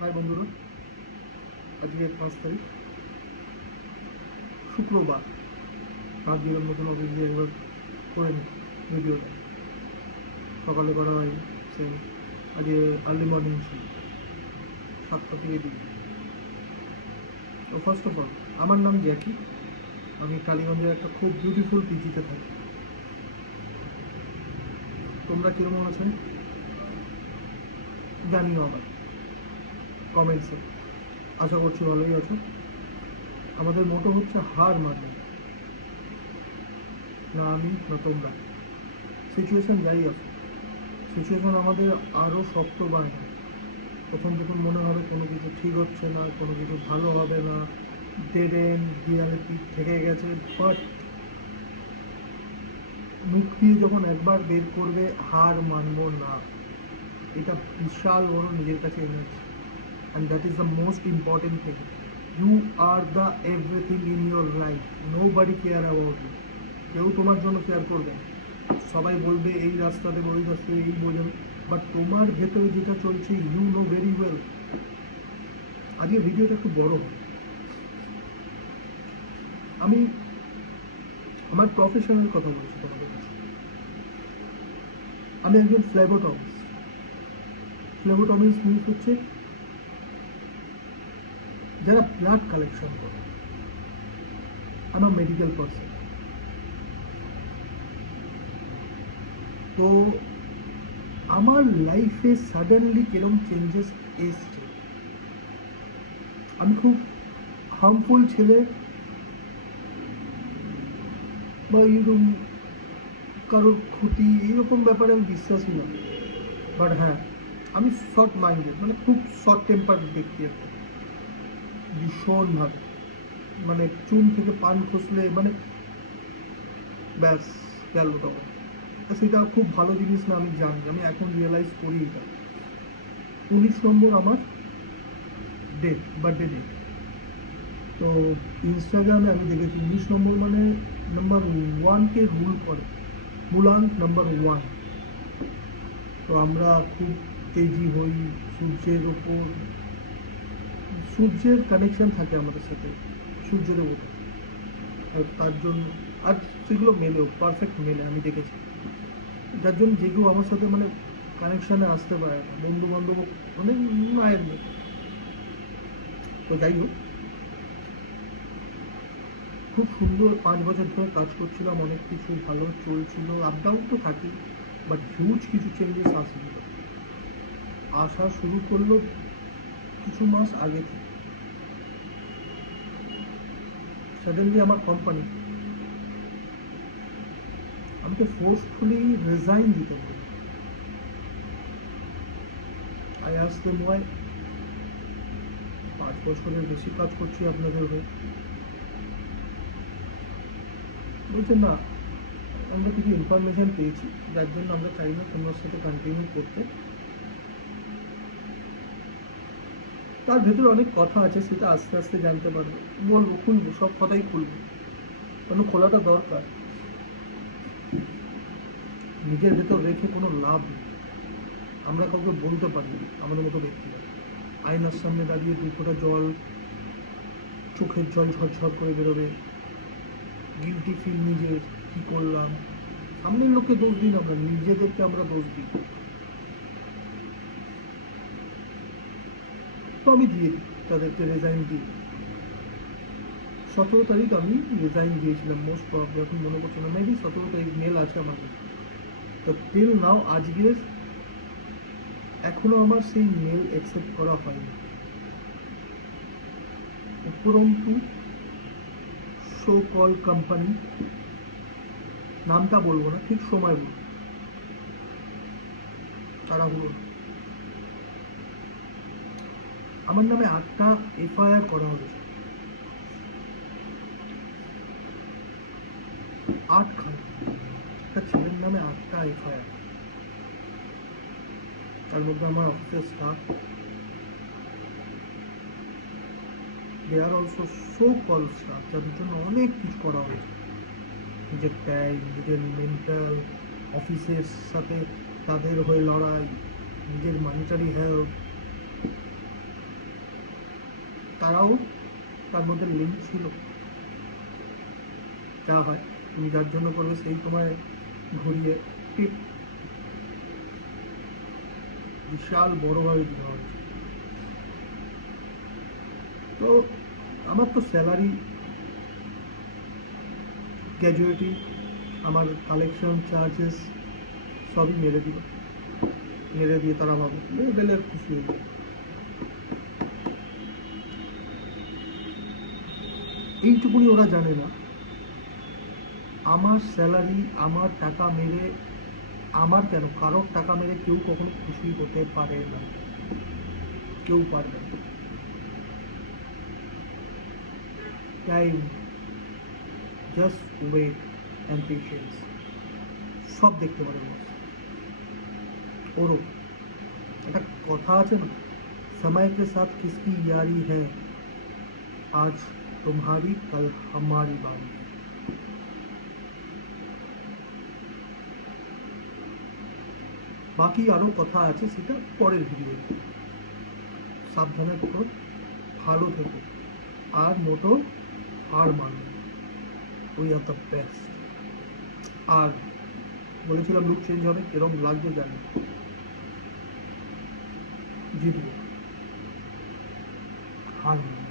High বন্ধুরা, আজকে 5 তারিখ শুক্রবার। ভাবছিলাম নতুন অফিস দিয়ে একবার করে নিই ভিডিওটা। সকালে করা হয় সেম। আজকে আর্লি মর্নিং ছিল, 7টা থেকে দিই। তো ফার্স্ট অফ অল, আমার নাম জ্যাকি। আমি টালিগঞ্জের একটা খুব বিউটিফুল পিজিতে থাকি। তোমরা কীরকম আছেন জানিও আবার কমেন্টসে। আশা করছি ভালোই আছো। আমাদের মোটো হচ্ছে হার মানে না আমি না তোমরা। সিচুয়েশন যাই আছে, সিচুয়েশন আমাদের আরও শক্ত বানায়। প্রথম প্রথম মনে হবে কোনো কিছু ঠিক হচ্ছে না, কোনো কিছু ভালো হবে না, ডেড এন্ড, দেয়ালে পিঠ থেকে গেছে। বাট মুখ দিয়ে যখন একবার বের করবে হার মানবো না, এটা বিশাল বড় নিজের কাছে energy. And that is the most important thing. You are the everything in your life. Nobody care about you. কেউ তোমার জন্য কেয়ার করবে না। সবাই বলবে এই রাস্তা দেবে, ওই রাস্তায় এই বোঝাবে, বাট তোমার ভেতরে যেটা চলছে ইউ নো ভেরি ওয়েল। আজকে ভিডিওটা একটু বড় হয়। আমি আমার প্রফেশনের কথা বলছি তোমাদের কাছে। আমি একজন ফ্লেবোটমিস্ট। ফ্লেবোটমিস্ট মিনস হচ্ছে যারা ব্লাড কালেকশন করে। আমার মেডিকেল পার্সন। তো আমার লাইফে সাডেনলি কিরম চেঞ্জেস এসছে। আমি খুব হার্মফুল ছেলে বা এরকম কারোর ক্ষতি এইরকম ব্যাপারে আমি বিশ্বাসী না। বাট হ্যাঁ, আমি শর্ট মাইন্ডেড, মানে খুব শর্ট টেম্পার ব্যক্তি একটা, ভীষণভাবে। মানে চুন থেকে পান খসলে মানে ব্যাস গেল তখন। সেটা খুব ভালো জিনিস না, আমি জানি। আমি এখন রিয়েলাইজ করি এটা। 19 নম্বর আমার ডেট, বার্থডে ডেট। তো ইনস্টাগ্রামে আমি দেখেছি 19 নম্বর মানে নাম্বার 1কে রুল করে। মূলাঙ্ক নাম্বার 1। তো আমরা খুব তেজি হই সূর্যের ওপর। সূর্যের কানেকশন থাকে আমাদের সাথে, সূর্যের ওপর। আর তার জন্য আর সেগুলো মেলেও, পারফেক্ট মেলে আমি দেখেছি। যার জন্য যে কেউ আমার সাথে মানে কানেকশানে আসতে পারে না, বন্ধু বান্ধব মানে মায়ের মতো। তো যাই হোক, খুব সুন্দর 5 বছর ধরে কাজ করছিলাম, অনেক কিছু ভালো চলছিল, আপ ডাউন তো থাকি। বাট হিউজ কিছু চেঞ্জেস আসছিল। আসা শুরু করলো কিছু মাস আগে থেকে। সাডেনলি আমার কোম্পানি আমাকে ফোর্সফুলি রিজাইন দিতে হবে। I asked them Y. 5 বছরের বেশি কাজ করছি আপনাদের হয়ে। বলছে না, আমরা কিছু ইনফরমেশান পেয়েছি যার জন্য আমরা চাই না তোমার সাথে কন্টিনিউ করতে। তার ভেতরে অনেক কথা আছে, সেটা আস্তে আস্তে জানতে পারবে। বলবো, খুলবো, সব কথাই খুলবো, কারণ খোলাটা দরকার। নিজের ভেতর রেখে কোনো লাভ নেই। আমরা কাউকে বলতে পারি না আমাদের মতো ব্যক্তিরা। আয়নার সামনে দাঁড়িয়ে 2 ফোঁটা জল, চোখের জল ঝরঝর করে বেরোবে, গিলটি ফিল নিজের, কী করলাম। সামনের লোককে দোষ দিই না, আমরা নিজেদেরকে আমরা দোষ দিই। তো আমি দিয়ে দিই, তাদেরকে রেজাইন দিই। 17 তারিখ আমি রিজাইন দিয়েছিলাম, মোস্ট প্রবলি এখন মনে করছে না, মেবি 17 তারিখ মেল আছে আমার কাছে। তো টিল নাও আজকের এখনো আমার সেই মেল অ্যাকসেপ্ট করা হয়নি। উপরন্তু শো কল কোম্পানি, নামটা বলবো না, ঠিক সময় বলবো, তাড়াহুড়ো না, আমার নামে 8টা এফআইআর করা হয়েছে। 8খানা, একটা ছেলের নামে 8টা এফআইআর। তার মধ্যে আমার অফিসের staff, they are also so call staff, যাদের জন্য অনেক কিছু করা হয়েছে। নিজের টাইম, নিজের মেন্টাল, অফিসের সাথে তাদের হয়ে লড়াই, নিজের মানিটারি হেল্প, তারাও তার মধ্যে লিঙ্ক ছিল। যা হয় তুমি যার জন্য করবে সেই তোমায় ঘুরিয়ে টিপ বিশাল বড়োভাবে দেওয়া হয়েছে। তো আমার তো স্যালারি, গ্র্যাজুয়েটি, আমার কালেকশন চার্জেস সবই মেরে দিল, মেরে দিয়ে তারা ভাবে লেভেলের খুশি হয়ে যায়। এইটুকুনি ওরা জানে না, আমার স্যালারি, আমার টাকা মেরে, আমার কেন কারোর টাকা মেরে কেউ কখনো খুশি হতে পারে না, কেউ পারবে না। Time, just wait and patience, সব দেখতে পারে বস। ওরও একটা কথা আছে না, समय के साथ किसकी यारी है, आज तुम्हारी कल हमारी बारी है। বাকি আরও কথা আছে, সেটা পরের ভিডিও। সাবধানে থেকো, ভালো থেকো, আর মোটো হার মানো, উই আর দ্য বেস্ট। আর বলেছিলাম লুক চেঞ্জ হবে, এরকম লাগছে জানি, জিতবো, হার মানো।